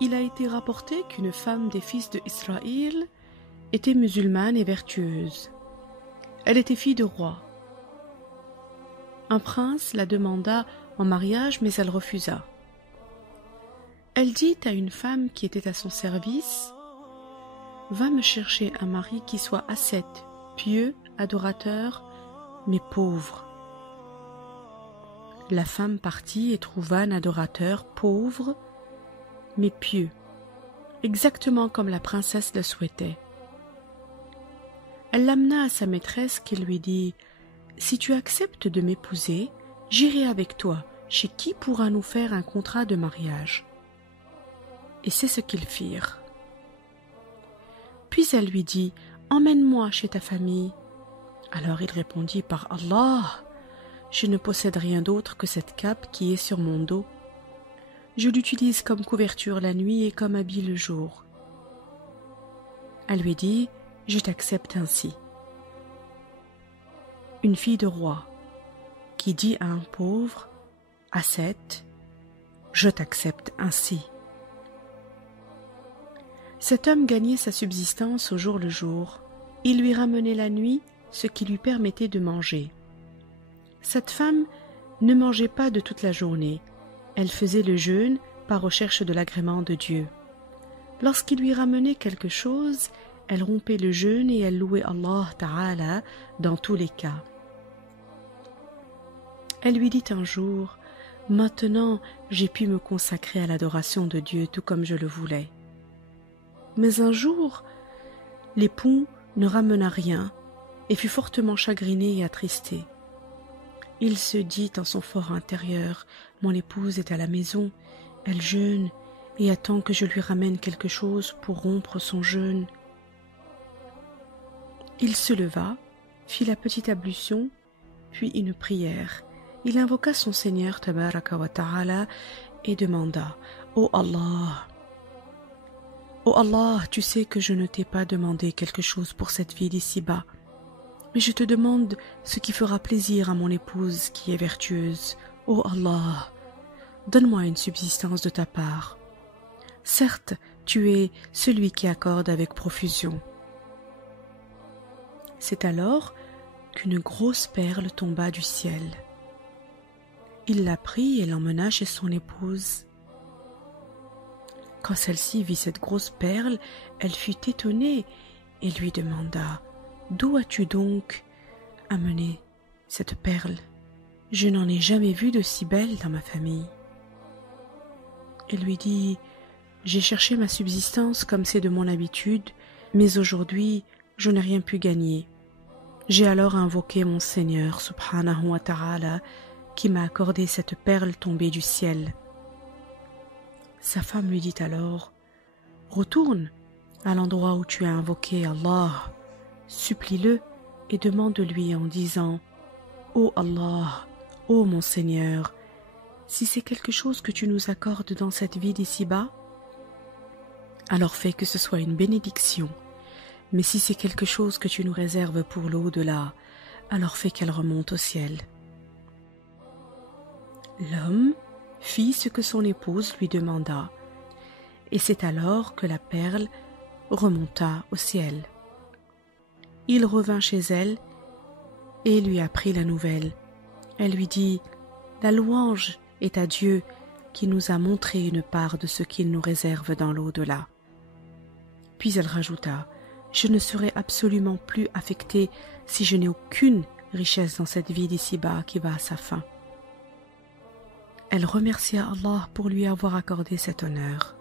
Il a été rapporté qu'une femme des fils d'Israël était musulmane et vertueuse. Elle était fille de roi. Un prince la demanda en mariage, mais elle refusa. Elle dit à une femme qui était à son service: « Va me chercher un mari qui soit ascète, pieux, adorateur, mais pauvre. » La femme partit et trouva un adorateur pauvre, mais pieux, exactement comme la princesse le souhaitait. Elle l'amena à sa maîtresse qui lui dit: « Si tu acceptes de m'épouser, j'irai avec toi chez qui pourra nous faire un contrat de mariage. » Et c'est ce qu'ils firent. Puis elle lui dit: « Emmène-moi chez ta famille. » Alors il répondit: « Par Allah, je ne possède rien d'autre que cette cape qui est sur mon dos. Je l'utilise comme couverture la nuit et comme habit le jour. » Elle lui dit: « Je t'accepte ainsi. » Une fille de roi qui dit à un pauvre, ascète: « Je t'accepte ainsi. » Cet homme gagnait sa subsistance au jour le jour. Il lui ramenait la nuit ce qui lui permettait de manger. Cette femme ne mangeait pas de toute la journée. Elle faisait le jeûne par recherche de l'agrément de Dieu. Lorsqu'il lui ramenait quelque chose, elle rompait le jeûne et elle louait Allah Ta'ala dans tous les cas. Elle lui dit un jour: « Maintenant, j'ai pu me consacrer à l'adoration de Dieu tout comme je le voulais. » Mais un jour, l'époux ne ramena rien et fut fortement chagriné et attristé. Il se dit en son fort intérieur: « Mon épouse est à la maison, elle jeûne et attend que je lui ramène quelque chose pour rompre son jeûne. » Il se leva, fit la petite ablution, puis une prière. Il invoqua son Seigneur Tabaraka wa Ta'ala et demanda: « Ô Allah, ô Allah, tu sais que je ne t'ai pas demandé quelque chose pour cette vie d'ici-bas, mais je te demande ce qui fera plaisir à mon épouse qui est vertueuse. Ô Allah, donne-moi une subsistance de ta part. Certes, tu es celui qui accorde avec profusion. » C'est alors qu'une grosse perle tomba du ciel. Il la prit et l'emmena chez son épouse. Quand celle-ci vit cette grosse perle, elle fut étonnée et lui demanda: « D'où as-tu donc amené cette perle? Je n'en ai jamais vu de si belle dans ma famille. » Elle lui dit: « J'ai cherché ma subsistance comme c'est de mon habitude, mais aujourd'hui je n'ai rien pu gagner. J'ai alors invoqué mon Seigneur subhanahu wa ta'ala qui m'a accordé cette perle tombée du ciel. » Sa femme lui dit alors: « Retourne à l'endroit où tu as invoqué Allah, supplie-le et demande-lui en disant: Ô Allah, ô mon Seigneur, si c'est quelque chose que tu nous accordes dans cette vie d'ici-bas, alors fais que ce soit une bénédiction. Mais si c'est quelque chose que tu nous réserves pour l'au-delà, alors fais qu'elle remonte au ciel. » L'homme fit ce que son épouse lui demanda, et c'est alors que la perle remonta au ciel. Il revint chez elle et lui apprit la nouvelle. Elle lui dit: « La louange est à Dieu qui nous a montré une part de ce qu'il nous réserve dans l'au-delà. » Puis elle rajouta: « Je ne serai absolument plus affectée si je n'ai aucune richesse dans cette vie d'ici-bas qui va à sa fin. » Elle remercia Allah pour lui avoir accordé cet honneur.